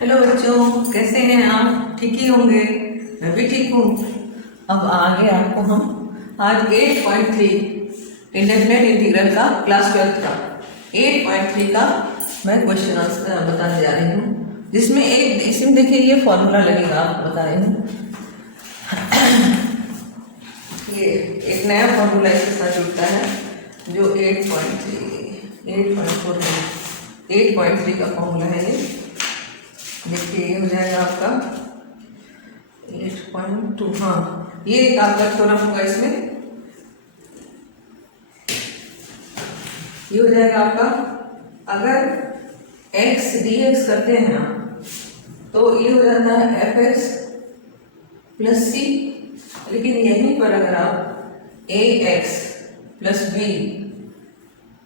Hello बच्चों, कैसे हैं आप? ठीक ही होंगे। मैं भी ठीक हूँ। अब आगे आपको हम आज 8.3 इंडेफिनेट इंटीग्रल का क्लास 12 का 8.3 का मैं क्वेश्चन आंसर बताने जा रही हूँ, जिसमें इसमें देखिए ये फॉर्मूला लगेगा। आपको बता रही हूँ, ये एक नया फॉर्मूला इसके साथ जुड़ता है जो 8.3 का फॉर्मूला है। ये देखिए, ये हो जाएगा आपका 8.2। हाँ, ये एक आपका थ्योरम होगा। इसमें ये हो जाएगा आपका, अगर x dx करते हैं आप तो ये हो जाता है fx प्लस सी। लेकिन यहीं पर अगर आप ax प्लस b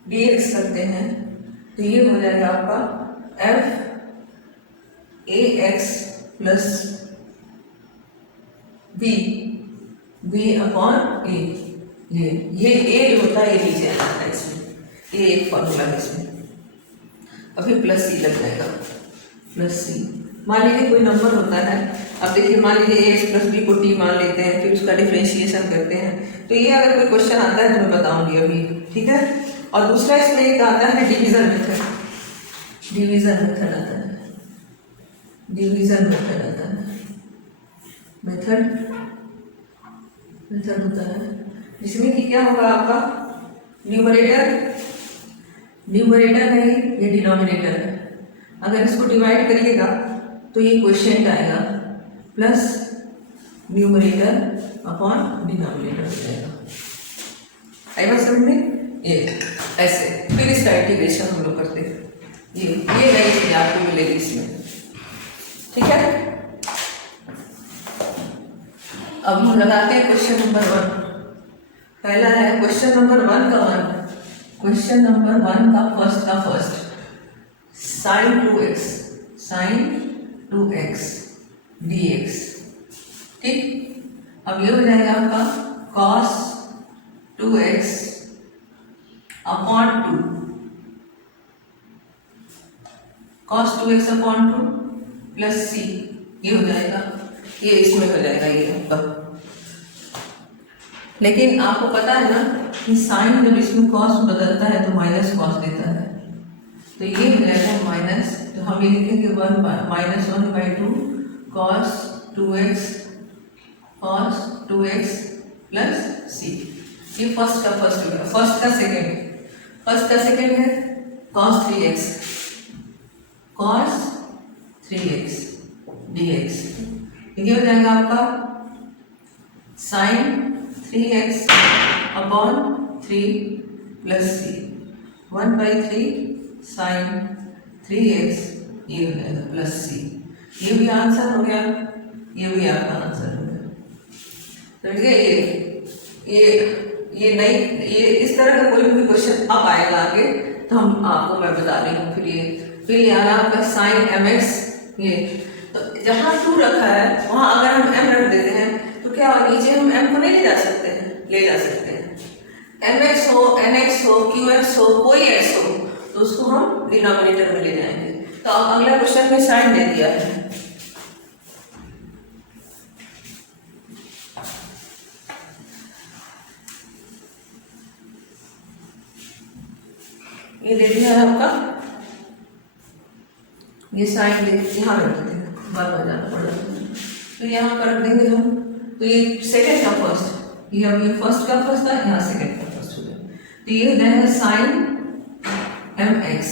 dx करते हैं तो ये हो जाएगा आपका f ax plus b upon a। ये a जो होता है ये नीचे आ जाता है इसमें। ये एक फॉर्मूला है इसमें। अभी प्लस सी लग जाएगा, प्लस सी। मान लीजिए कोई नंबर होता है। अब देखिए, मान लीजिए ax प्लस b को t मान लेते हैं, फिर उसका डिफरेंशिएशन करते हैं। तो ये अगर कोई क्वेश्चन आता है तो मैं बताऊंगी अभी, ठीक है। और दूसरा इसमें एक आता है डिवीजन मेथड। डिवीजन मेथड आता है, डिवीजन मेथड आता है। मेथड होता है जिसमें कि क्या होगा आपका, न्यूमरेटर है, ये डिनोमिनेटर है। अगर इसको डिवाइड करिएगा तो ये क्वोशिएंट आएगा, प्लस न्यूमरेटर अपॉन डिनोमिनेटर हो जाएगा। आई बात समझ में? ये ऐसे फिर इसका इंटीग्रेशन हम लोग करते हैं। ये नई चीज आपको मिलेगी इसमें, ठीक है। अब हम लगाते हैं क्वेश्चन नंबर 1। पहला है क्वेश्चन नंबर 1 का 1। क्वेश्चन नंबर 1 का फर्स्ट sin 2x dx, ठीक। अब ये हो जाएगा आपका cos 2x upon 2, cos 2x upon 2 plus c। ये हो जाएगा, ये इसमें हो जाएगा ये आपका। लेकिन आपको पता है ना कि साइन जब इसमें कॉस बदलता है तो माइनस कॉस देता है। तो ये हो जाएगा माइनस, तो हम ये लिखेंगे 1/2 cos 2x प्लस c। ये फर्स्ट का सेकेंड है cos 3x dx। ये हो जाएगा आपका sine 3x upon 3 plus c। 1/3 sine 3x, ये हो जाएगा प्लस c। ये भी आंसर हो गया, ये भी आपका आंसर हो गया। तो ये इस तरह का कोई भी क्वेश्चन अब आएगा आगे तो हम आपको मैं बता रही हूँ। फिर ये आ रहा आपका साइन mx। ये तो जहाँ 2 रखा है वहाँ अगर हम m रख देते हैं तो क्या नीचे हम m को नहीं ले जा सकते हैं। mx हो, nx हो, qx हो, कोई x हो तो उसको हम डिनोमिनेटर में ले जाएंगे। तो अब अगला क्वेश्चन में साइन दे दिया है, ये दे दिया है आपका। ये साइन यहाँ रख देते हैं, बार बार जाना पड़ रहा है तो यहाँ पर रख देंगे हम। तो ये सेकंड का फर्स्ट, ये अब ये फर्स्ट का फर्स्ट था, यहाँ सेकंड का फर्स्ट हो गया। तो ये हो जाएगा साइन mx।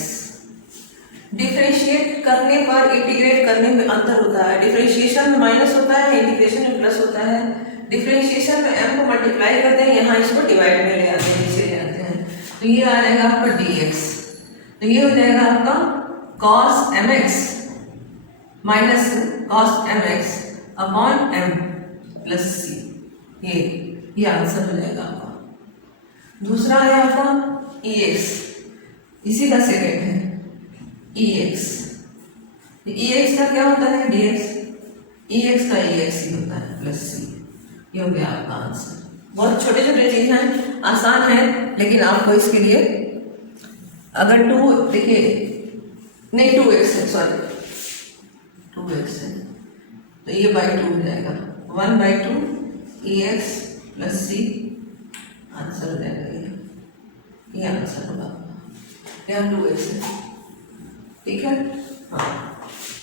डिफरेंशिएट करने पर इंटीग्रेट करने में अंतर होता है। डिफरेंशिएशन में माइनस होता है, इंटीग्रेशन में प्लस होता है। डिफरेंशिएशन में m को मल्टीप्लाई करते हैं, यहाँ इसको डिवाइड में ले आते हैं, नीचे ले आते हैं। तो ये आ जाएगा आपका dx। तो ये हो जाएगा आपका cos mx minus cos mx upon m plus c। ये आंसर हो जाएगा आपका। दूसरा है आपका ex, इसी का सेकेंड है ex। ex का क्या होता है dx, ex का ex ही होता है प्लस c। ये हो गया आपका आंसर। बहुत छोटे छोटे चीज हैं, आसान है, लेकिन आपको इसके लिए अगर 2 देखिए नहीं 2x है, सॉरी 2x है, तो ये बाई 2 हो जाएगा 1/2 ax प्लस c, आंसर हो जाएगा ये आंसर होगा। यहाँ 2x है, ठीक है। हाँ,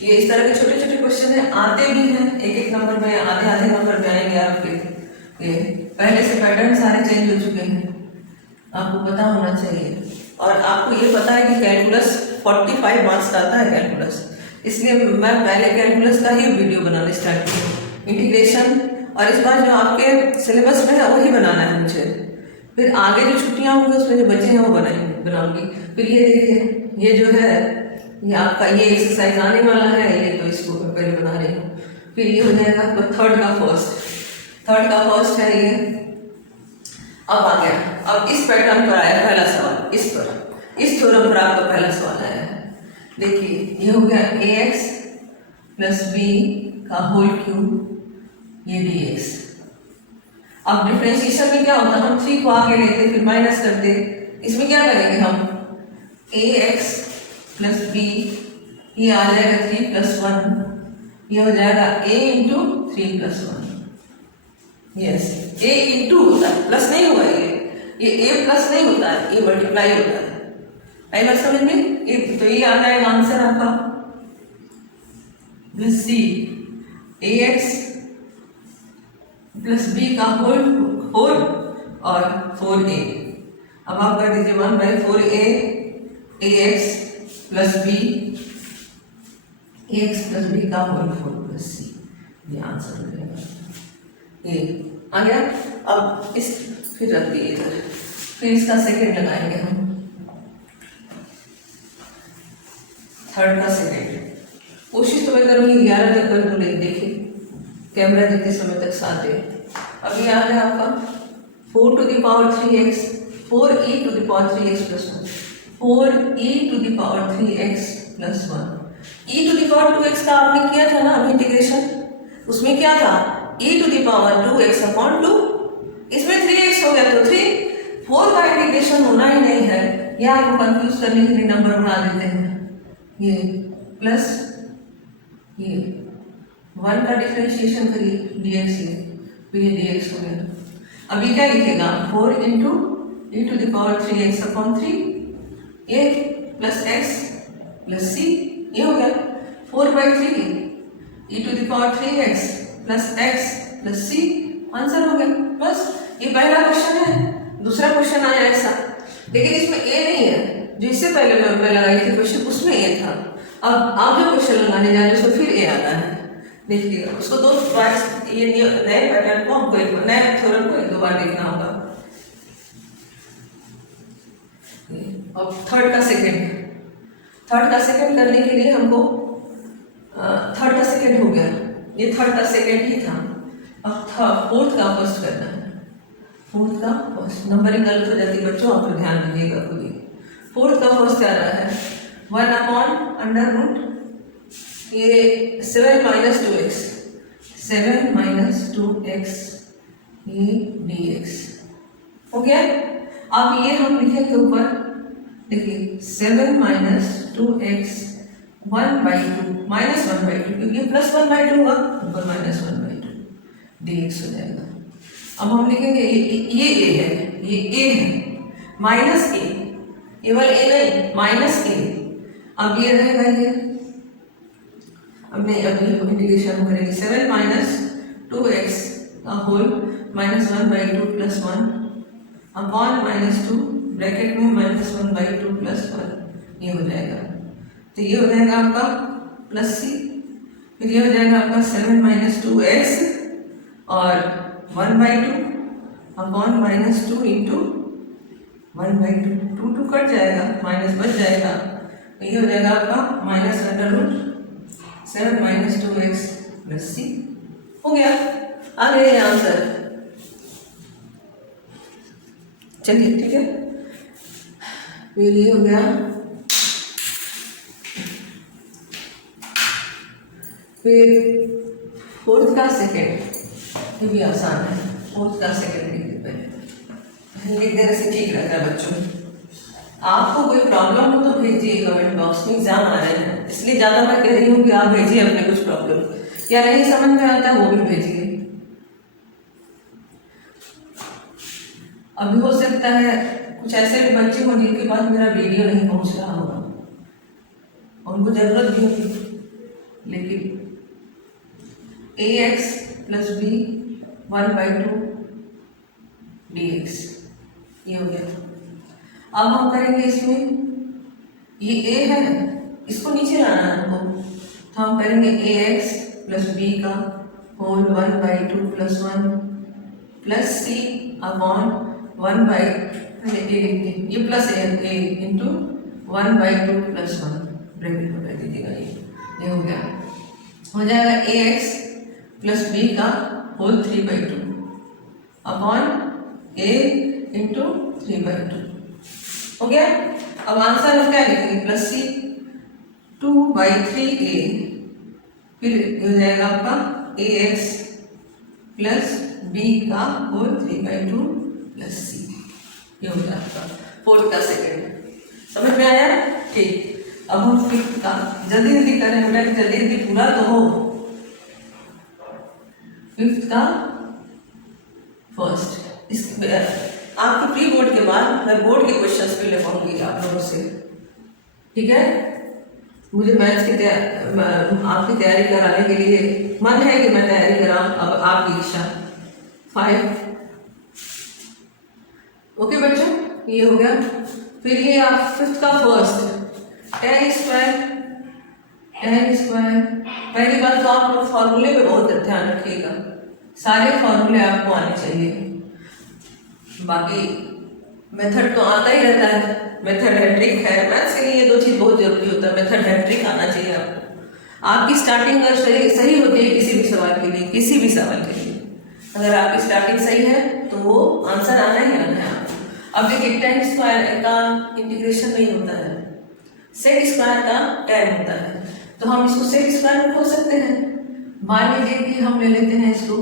ये इस तरह के छोटे छोटे क्वेश्चन है, आते भी हैं एक एक नंबर में, आधे आधे नंबर में आएंगे आपके। ये पहले से पैटर्न सारे चेंज हो चुके हैं, आपको पता होना चाहिए। और आपको ये पता है कि कैलकुलस 45 मार्क्स का आता है कैलकुलस, इसलिए मैं पहले कैलकुलस का ही वीडियो बनाना स्टार्ट किया, इंटीग्रेशन। और इस बार जो आपके सिलेबस में है वही बनाना है मुझे, फिर आगे जो छुट्टियां होंगी उसमें जो बच्चे हैं वो बनाऊंगी। फिर ये देखिए, ये जो है ये आपका ये एक्सरसाइज आने वाला है, ये तो इसको मैं पहले बना रही हूँ। फिर ये हो जाएगा आपका थर्ड का फर्स्ट है ये। अब आ गया, अब इस पैटर्न पर आया पहला सवाल, इस थ्योरम पर आपका पहला सवाल आया है। देखिए ये हो गया ax प्लस b का होल क्यूब, ये dx। अब डिफरेंशिएशन में क्या होता है, हम 3 को आगे लेते फिर माइनस करते, इसमें क्या करेंगे हम ax प्लस b, ये आ जाएगा 3 + 1, ये हो जाएगा a into 3 + 1। Yes, a into होता है, प्लस नहीं हुआ, ये a प्लस नहीं होता है, ये मल्टीप्लाई होता है। आई बात समझ में? तो ये आ जाएगा आंसर आपका plus c ax plus b का होल और 4a। अब आप कर दीजिए 1/4a ax plus b, ax plus b का होल 4 प्लस c, ये आंसर हो जाएगा। ये आ गया। अब इस फिर रख दिए इधर, फिर इसका सेकंड लगाएंगे हम, थर्ड का सेकंड। कोशिश तो मैं करूँगी 11 तक कर दूँ, लेकिन देखिए कैमरा जितने समय तक साथ दे। अब ये आ गया आपका 4⁻3x 4e⁻3x + 1, 4e⁻3x + 1। e⁻2x का आपने किया था ना अभी इंटीग्रेशन, उसमें क्या था e⁻2x/2, इसमें 3x हो गया तो 3। 4 का इंटीग्रेशन होना ही नहीं है, यह आपको कंफ्यूज करने के लिए नंबर बना देते हैं। ये प्लस ये 1 का डिफरेंशिएशन करिए dx, फिर ये dx हो गया। अब ये क्या लिखेगा 4 × e⁻3x/3, ये प्लस x प्लस c, ये हो गया 4/3 e⁻3x plus x plus c, answer हो गया। बस ये पहला क्वेश्चन है। दूसरा क्वेश्चन आया ऐसा, लेकिन इसमें a नहीं है, जो इससे पहले मैं लगाई थी क्वेश्चन उसमें a था। अब आप जो क्वेश्चन लगाने जा रहे हैं उसको फिर a आता है, देखिएगा उसको 2 बार, ये नए पैटर्न को हमको नए थ्योरम को 1-2 बार देखना होगा। अब थर्ड का सेकंड करने के लिए हमको थर्ड का सेकंड हो गया, ये थर्ड का सेकंड ही था। अब फोर्थ का फर्स्ट करना है, फोर्थ का फर्स्ट। नंबरिंग गलत हो जाती है बच्चों, आप लोग ध्यान दीजिएगा खुद ही। फोर्थ का फर्स्ट आ रहा है 1/√, ये 7 - 2x, 7 - 2x, ये dx हो गया। अब ये हम लिखेंगे ऊपर, देखिए 7 - 2x 1/2 -1/2, क्योंकि प्लस 1/2 होगा, ऊपर -1/2 dx हो जाएगा। अब हम लिखेंगे ये a है, ये a है, माइनस a, केवल a नहीं माइनस a। अब ये रहेगा ये, अब नहीं, अभी इंटीग्रेशन करेंगे 7 - 2x का होल -1/2 + 1 अपॉन -2 ब्रैकेट में -1/2 + 1, ये हो जाएगा। तो ये हो जाएगा आपका प्लस c, फिर ये हो जाएगा आपका 7 - 2x और 1/2 अपॉन -2 × 1/2, 2 कट जाएगा, माइनस बच जाएगा, तो ये हो जाएगा आपका -√7 - 2x + c हो गया। आ गए आंसर। चलिए ठीक है, फिर ये हो गया। फिर फोर्थ का सेकंड, ये भी आसान है। फोर्थ का सेकंड लिख दे, पहले लिख देने से ठीक रहता है बच्चों। आपको कोई प्रॉब्लम हो तो भेजिए कमेंट बॉक्स में, एग्जाम आ रहे हैं इसलिए ज़्यादा मैं कह रही हूँ कि आप भेजिए अपने कुछ प्रॉब्लम, या नहीं समझ में आता है वो भी भेजिए। अभी हो सकता है कुछ ऐसे भी बच्चे हों जिनके पास मेरा वीडियो नहीं पहुँच रहा होगा, उनको ज़रूरत भी होगी, लेकिन ax प्लस बी 1/2 dx ये हो गया। अब हम करेंगे इसमें, ये a है इसको नीचे लाना है हमको, तो हम करेंगे ax प्लस बी का होल 1/2 प्लस 1 प्लस सी अपॉन 1/2 ये plus a into 1/2 plus 1 bracket में कर दीजिएगा, ये हो गया। हो जाएगा ax प्लस बी का होल 3/2 अपॉन a इंटू 3/2 हो गया। अब आंसर हम क्या लिखेंगे, प्लस सी 2/3a, फिर हो जाएगा आपका ax प्लस बी का होल 3/2 प्लस सी, ये हो गया आपका फोर्थ का सेकेंड। समझ में आया? ठीक। अब हम फिफ्थ का जल्दी जल्दी करें बेटा, जल्दी जल्दी पूरा तो हो। फिफ्थ का फर्स्ट, आपके प्री बोर्ड के बाद मैं बोर्ड के क्वेश्चंस भी लिखवाऊंगी आप लोगों से, ठीक है? मुझे मैथ्स की आपकी तैयारी कराने के लिए मन है कि मैं तैयारी कराऊं, अब आपकी इच्छा। 5 ओके बच्चों, ये हो गया। फिर ये आप फिफ्थ का फर्स्ट tan स्क्वायर, पहली बात तो आप लोग फॉर्मूले पे बहुत ध्यान रखिएगा, सारे फॉर्मूले आपको आने चाहिए, बाकी मेथड तो आता ही रहता है, मेथड है ट्रिक है, मैथ्स के लिए ये दो चीज़ बहुत जरूरी होता है, मेथड है ट्रिक आना चाहिए आपको। आपकी स्टार्टिंग अगर सही होती है किसी भी सवाल के लिए, किसी भी सवाल के लिए अगर आपकी स्टार्टिंग सही है तो वो आंसर आना ही आना है आपको। अब देखिए tan स्क्वायर का इंटीग्रेशन नहीं होता है, सेक स्क्वायर का tan होता है, तो हम इसको सेक स्क्वायर में खोल सकते हैं। मान लीजिए कि हम ले लेते हैं इसको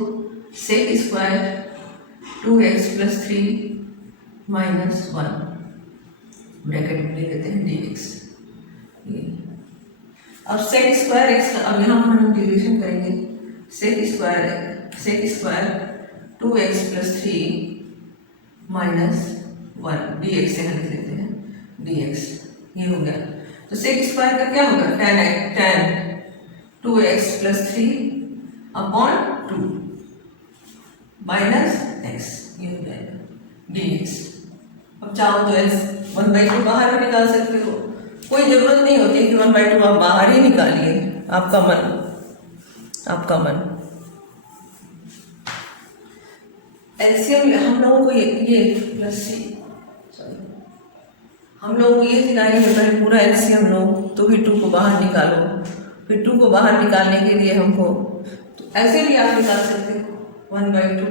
sec square 2x plus 3 minus 1 bracket में ले लेते हैं dx। अब सेक स्क्वायर x का अब यहाँ हम इंटीग्रेशन करेंगे, sec square 2x plus 3 minus 1 dx से हम लिख लेते हैं dx, ये हो गया। तो सेक स्क्वायर का क्या होगा, tan 2x plus 3 upon 2 minus x, ये हो जाएगा dx। अब चाहो तो 1/2 बाहर भी निकाल सकते हो, कोई जरूरत नहीं होती कि 1/2 आप बाहर ही निकालिए, आपका मन। एलसीएम हम लोगों को ये प्लस सी, हम लोगों को ये सिखाएंगे पहले पूरा एलसीएम लो तो फिर 2 को बाहर निकालो, फिर 2 को बाहर निकालने के लिए हमको तो ऐसे भी आप निकाल सकते हो 1/2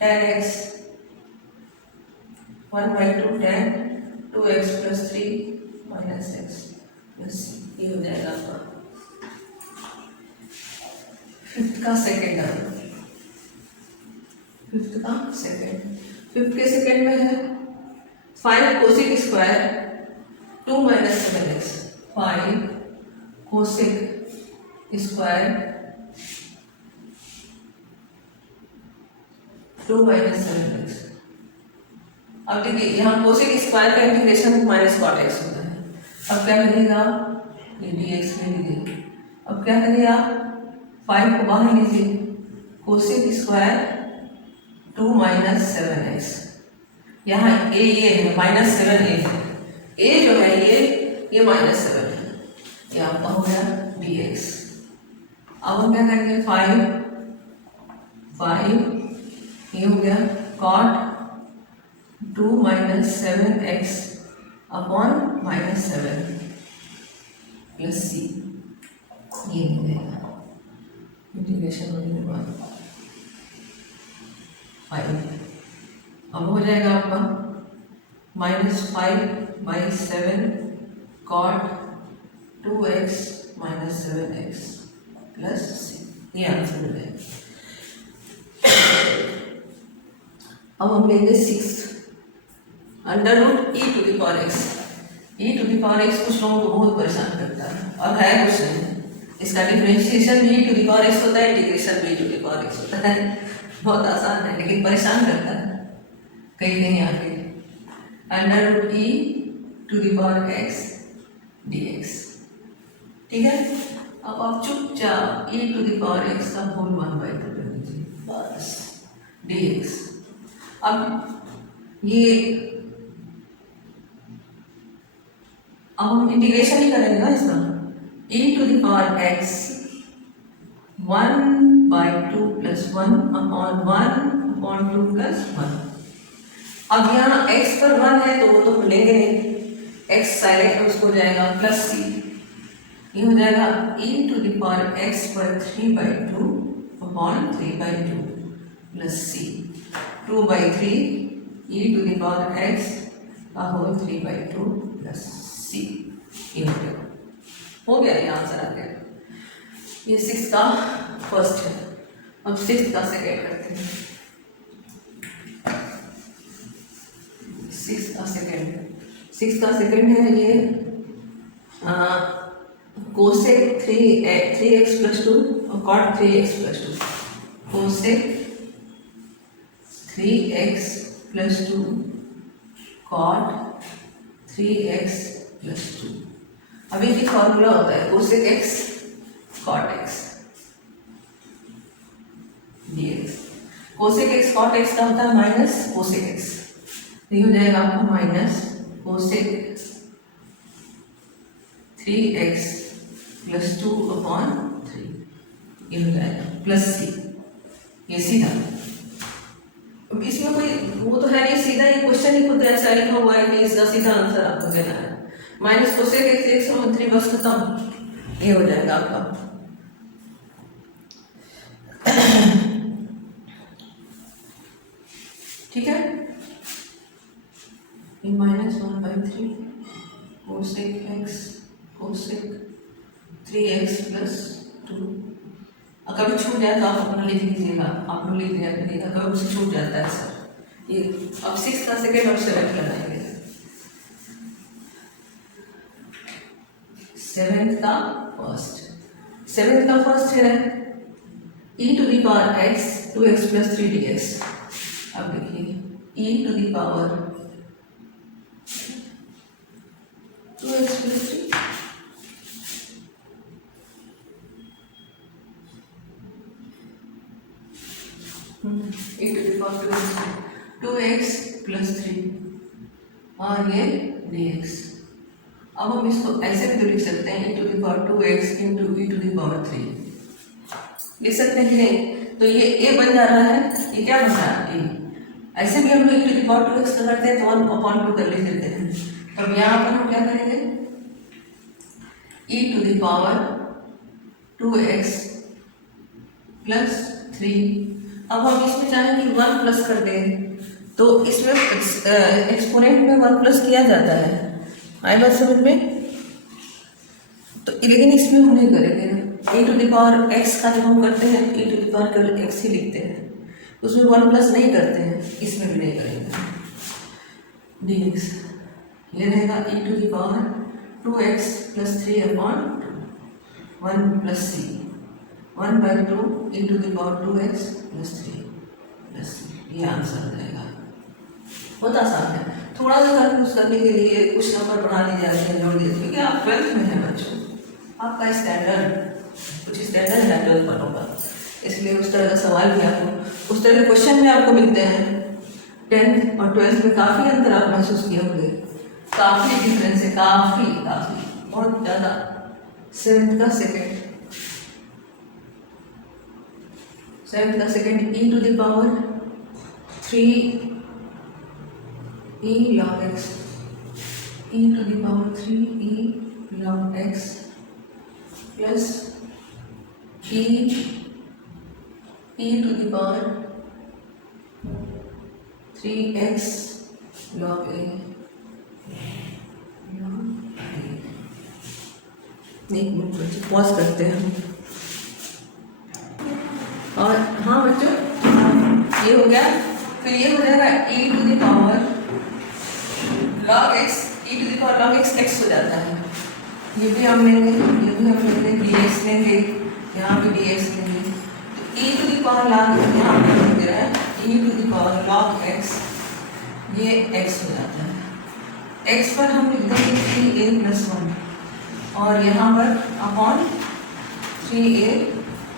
tan x 1/2 tan 2x plus 3 minus x plus c, ये हो जाएगा आपका फिफ्थ का सेकेंड। फिफ्थ के सेकेंड में है 5 cosec square 2 minus 7x, 5 cosec square 2 minus 7x। अब देखिए यहाँ कोसेक स्क्वायर का इंटीग्रेशन माइनस कॉट x होता है। अब क्या करिएगा, ये dx ले लीजिए। अब क्या करिए आप 5 को बाहर लीजिए, कोसेक स्क्वायर 2 माइनस 7x, यहाँ a ये है माइनस 7a, a जो है ये माइनस 7 है, ये आपका हो गया dx। अब हम क्या करेंगे 5 ये हो गया cot 2 minus 7x upon minus 7 plus c, ये हो जाएगा इंटीग्रेशन होने के बाद 5। अब हो जाएगा आपका -5/7 cot 2x minus 7x plus c, ये आंसर हो जाएगा। अब हम लेंगे 6 under root e to the power x. E to the power x कुछ लोगों को बहुत परेशान करता है और है कुछ नहीं। इसका डिफरेंशिएशन भी ई टू द पावर एक्स होता है, इंटीग्रेशन भी ई टू द पावर एक्स होता है। बहुत आसान है लेकिन परेशान करता है कहीं कहीं आके। Under root e to the power x d x, ठीक है। अब आप चुपचाप e to the power x का होल 1/2 कर दीजिए बस डी एक्स। अब ये अब हम इंटीग्रेशन ही करेंगे ना इसका। ई टू द पावर एक्स 1/2 + 1/1/2 + 1। अब यहाँ x पर 1 है तो वो तो भूलेंगे नहीं, x साइलेंट उसको हो जाएगा प्लस सी। ये हो जाएगा e to the power x पर 3/2 upon 3/2 plus C 2/3 e to the power x का होल 3/2 प्लस सी। ये हो गया ये आंसर आ गया। ये 6 का फर्स्ट है। अब 6 का सेकेंड करते हैं। 6 का सेकेंड है ये कोसेक 3x + 2 और cot 3x + 2। Cosec 3x + 2 cot 3x + 2। अभी ये फॉर्मूला होता है cosec x cot x dx। Cosec x cot x का होता है माइनस कोसेक x। ये हो जाएगा आपका माइनस कोसेक 3x + 2 अपॉन 3। ये हो जाएगा प्लस सी। ये सीधा, अब इसमें कोई वो तो है नहीं, सीधा ये क्वेश्चन ही खुद ऐसा लिखा हुआ है कि इसका सीधा आंसर आपको देना है। माइनस कोसेक x 3 बस खत्म। ये हो जाएगा आपका ठीक है। -1/3 कोसेक x कोसेक 3x + 2। कभी छूट जाए तो आप अपना लिख लीजिएगा, आप लोग लिख लीजिएगा, कभी उससे छूट जाता है सर। ये अब 6 का सेकेंड और 7 लगाएंगे। 7 का फर्स्ट है e to the power x 2x + 3 dx। अब देखिए e to the power 2x + 3 e to the power 2x + 3 और ये dx। अब हम इसको ऐसे भी तो लिख सकते हैं e to the power 2x * e to the power 3 लिख सकते हैं कि नहीं। तो ये a बन जा रहा है, ये क्या बन रहा है a। ऐसे भी हम लोग e to the power 2x का करते हैं तो 1/2 कर लिख देते हैं। अब यहाँ पर हम क्या करेंगे e to the power 2x + 3। अब हम इसमें चाहें कि 1 प्लस कर दें तो इसमें एक्सपोनेंट में 1 प्लस किया जाता है, आई बात समझ में। तो लेकिन इसमें हम नहीं करेंगे ना। e to the power x का जब हम करते हैं e टू द पावर केवल x ही लिखते हैं, उसमें 1 प्लस नहीं करते हैं, इसमें भी नहीं करेंगे dx। ये रहेगा e to the power 2x + 3 upon 1 plus C 1/2 e to the power 2x + 3 plus C. ये आंसर रहेगा। बहुत आसान है, थोड़ा सा कंफ्यूज करने के लिए कुछ नंबर बढ़ा दिए जाते हैं, जोड़ दिए, क्योंकि आप 12th में हैं बच्चों, आपका स्टैंडर्ड कुछ स्टैंडर्ड है 12th वालों का, इसलिए उस तरह का सवाल भी आपको, उस तरह के क्वेश्चन भी आपको मिलते हैं। 10th और 12th में काफ़ी अंतर आप महसूस किए होंगे, काफ़ी डिफरेंस है, काफ़ी बहुत ज़्यादा। 7th का second e to the power 3 e log x e to the power 3 e log x plus e to the power 3x log a एक मिनट बच्चों पॉज करते हैं हम। और हाँ बच्चों ये हो गया, फिर ये हो जाएगा e to the power log x e to the power log x x हो जाता है। ये भी हम लेंगे, ये भी हम लेंगे, dx लेंगे, यहाँ भी dx लेंगे। तो e to the power log यहाँ पे लिख दे रहा है e to the power log x, ये x हो जाता है। x पर हम लिख देंगे 3a प्लस 1 और यहाँ पर अपॉन 3a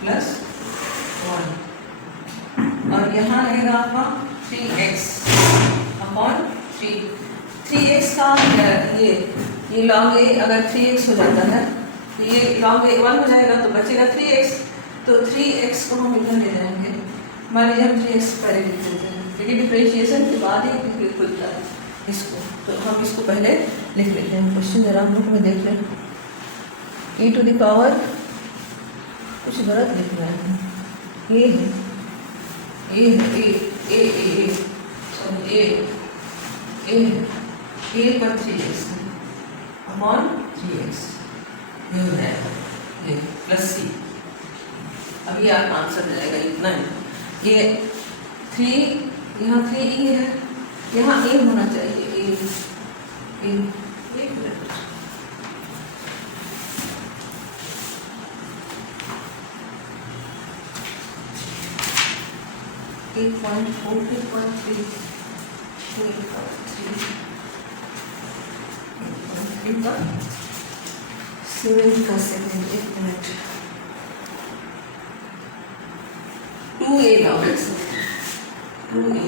प्लस 1 और यहाँ रहेगा आपका 3x अपॉन 3x का ये log a अगर 3x हो जाता है तो ये log a 1 हो जाएगा तो बचेगा 3x, तो 3x को हम इधर ले जाएंगे। मान लीजिए हम 3x पहले लिख देते हैं, लेकिन डिफरेंशिएशन के बाद ही खुलता है इसको, तो हम इसको पहले लिख लेते हैं। क्वेश्चन जरा हम लोग में देख लें। e टू द पावर कुछ गलत लिख रहा है, a है, a है, a सॉरी a पर 3x अपॉन 3x ये हो जाएगा, ये प्लस c। अब ये आपका आंसर जाएगा इतना ही। ये 3 यहाँ 3e है, यहाँ a होना चाहिए, a एक मिनट 8.4 का 7 का सेकेंड, एक minute 2a log x 2a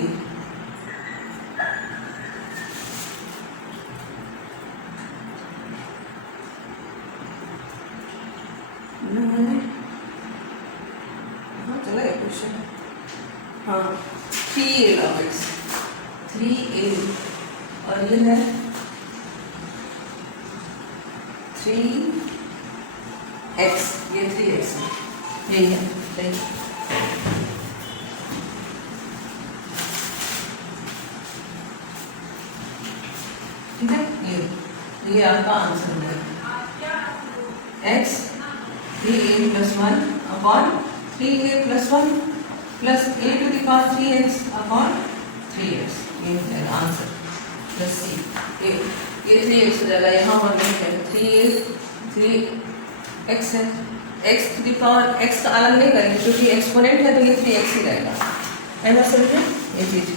चला है क्वेश्चन। हाँ 3a log x 3a और ये है 3x, ये 3x है, यही है सही। ठीक है, ये आपका आंसर है x 3a plus 1 upon 3a plus 1 plus a to the power 3x upon 3x, ये है आंसर प्लस c। ये 3x हो जाएगा, यहाँ पर नहीं है 3x है, x to the power x का अलग नहीं करेंगे क्योंकि एक्सपोनेंट है तो ये 3x ही रहेगा, है ना समझे ये चीज।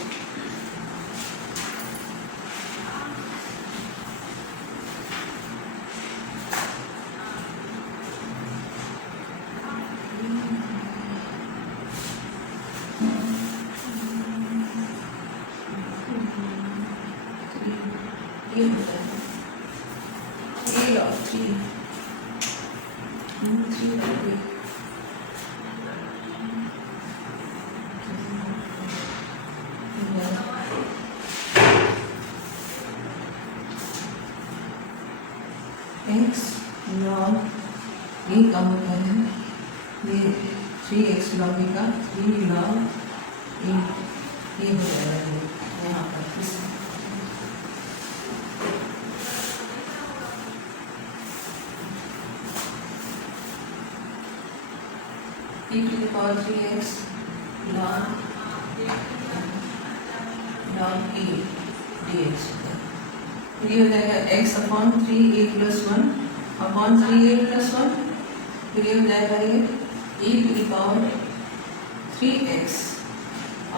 ये होता है a log 3 log a x log a का होता है ये 3x log a का 3 log a, ये हो जाएगा यहाँ पर e to the power 3x log a dx, ये हो जाएगा x upon 3a plus 1 upon 3a plus 1, फिर ये हो जाएगा ये e to the power 3x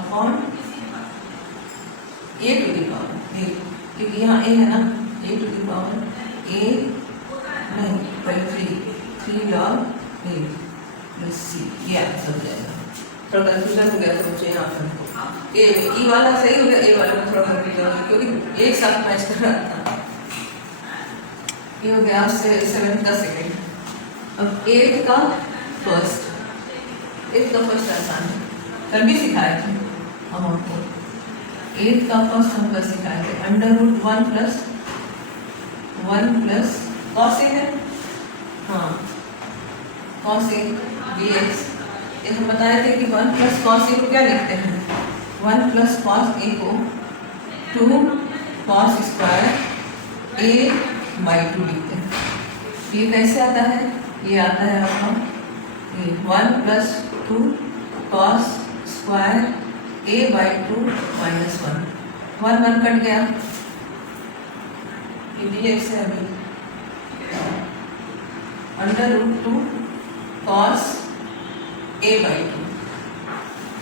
upon a to the power a, क्योंकि यहाँ a है ना, a to the power a नहीं पहले 3 log a प्लस c, ये आंसर हो जाएगा। थोड़ा कंफ्यूजन हो गया तो मुझे यहाँ पर ए वाला सही हो गया, ए वाला में थोड़ा कंफ्यूजन हो गया क्योंकि एक साथ मैच कर रहा था। ये हो गया आपसे 7 का सेकेंड। अब 8 का फर्स्ट, 8 का फर्स्ट आसान है, कल भी सिखाए थे हम आपको। 8 का फर्स्ट हम कल सिखाए थे, √1 प्लस 1 प्लस कॉस ए है, हाँ कॉस ए dx। ये हम बताए थे कि 1 प्लस कॉस ए को क्या लिखते हैं, 1 प्लस कॉस ए को 2 कॉस स्क्वायर ए बाई 2 लिखते हैं। ये कैसे आता है, ये आता है आपका ये 1 plus 2 cos square A by 2 minus 1, 1 1 cut गया, ये dx है अभी √2 cos a/2।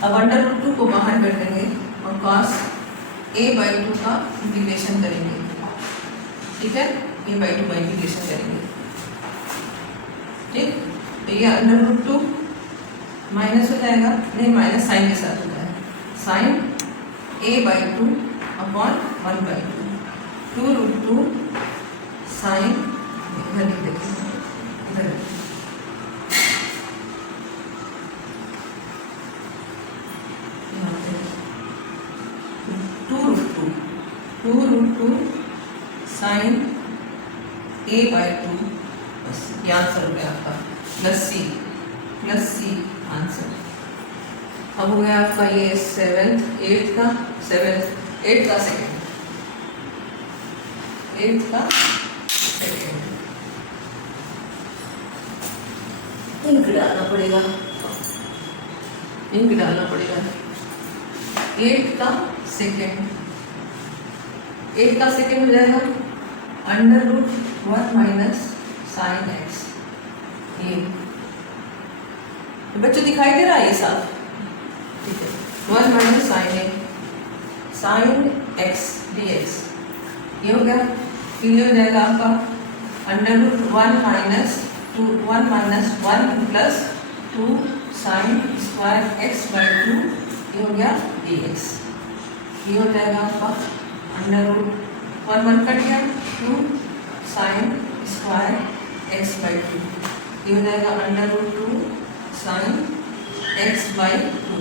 अब √2 को बाहर कर देंगे और cos a/2 का इंटीग्रेशन करेंगे, ठीक है, a/2 का इंटीग्रेशन करेंगे, ठीक। तो ये √2 माइनस हो जाएगा, नहीं माइनस साइन के साथ होता है, साइन a/2 अपॉन 1/2 2√2 साइन, इधर लिख देते हैं, इधर 2√2 साइन a/2, बस ये आंसर हो गया आपका, प्लस सी आंसर। अब हो गया आपका ये 8th का सेकेंड, इंक डालना पड़ेगा, 8th का सेकेंड हो जाएगा √1 माइनस साइन एक्स। ये बच्चों दिखाई दे रहा है ये साफ, ठीक है, 1 माइनस साइन एक्स dx, ये हो गया। फिर ये हो जाएगा आपका √1 minus 1 plus 2 sine square x/2, ये हो गया dx। ये हो जाएगा आपका √1 कट गया, 2 साइन स्क्वायर x/2, ये हो जाएगा √2 साइन x/2,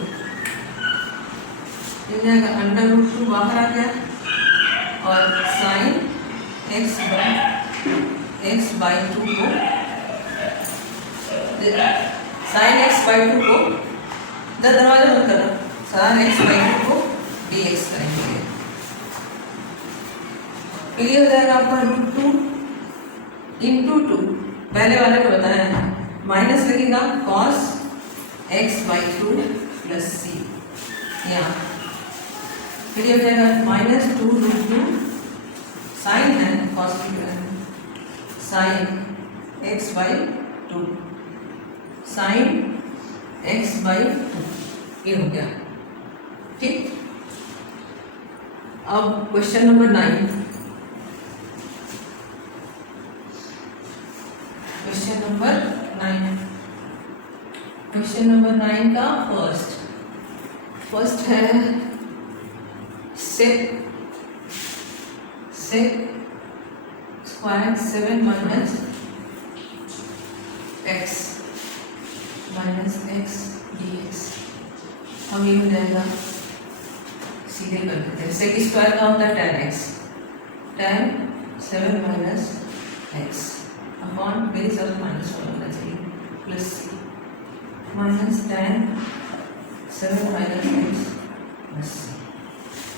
ये हो जाएगा √2 बाहर आ गया और साइन x/2 को दरवाजा बंद करो, साइन x/2 को dx करेंगे। फिर ये हो जाएगा आपका √2 × 2, पहले वाले में बताया है, माइनस लगेगा cos x/2 प्लस c, यहाँ फिर ये हो जाएगा -2√2 साइन है cos साइन x/2 ये हो गया, ठीक। अब क्वेश्चन नंबर 9, क्वेश्चन नंबर 9 का फर्स्ट है sec square 7 minus x dx। हम ये हो जाएगा, सीधे कर देते हैं, sec स्क्वायर का होता है tan x, tan 7 minus x upon, मेरे साथ माइनस होना चाहिए, plus C minus tan 7 minus x plus C,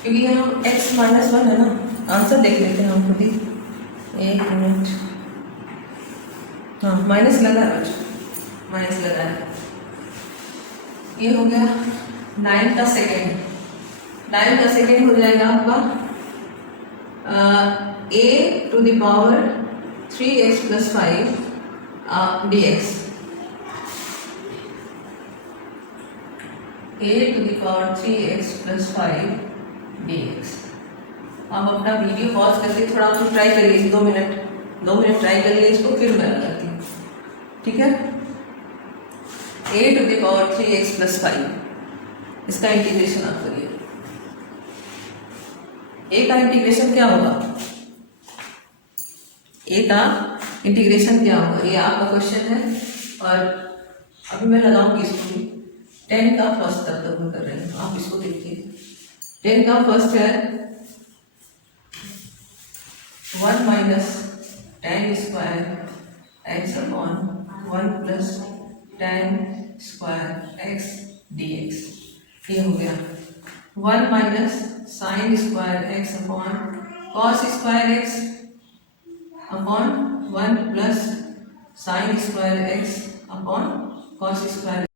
क्योंकि यहाँ x -1 है ना। आंसर देख लेते हैं हम खुद ही, 1 मिनट। हाँ माइनस लगा है, ये हो गया 9 का सेकेंड हो जाएगा आपका a⁴ 3x + 5 dx, a⁴ 3x + 5 dx। आप अपना वीडियो पॉज करके थोड़ा आप ट्राई करिए, 2 मिनट ट्राई करिए इसको, फिर मैं करती हूँ, ठीक है। a⁴ 3x + 5, इसका इंटीग्रेशन आप करिए। a का इंटीग्रेशन क्या होगा, ये आपका क्वेश्चन है, और अभी मैं लगाऊंगी इसको भी। 10 का फर्स्ट तक हम कर रहे हैं, आप इसको देखिए। 10 का फर्स्ट है 1 minus tan square x upon 1 plus tan square x dx। ये हो गया 1 minus sine square x upon cos square x upon 1 plus sine square x upon cos square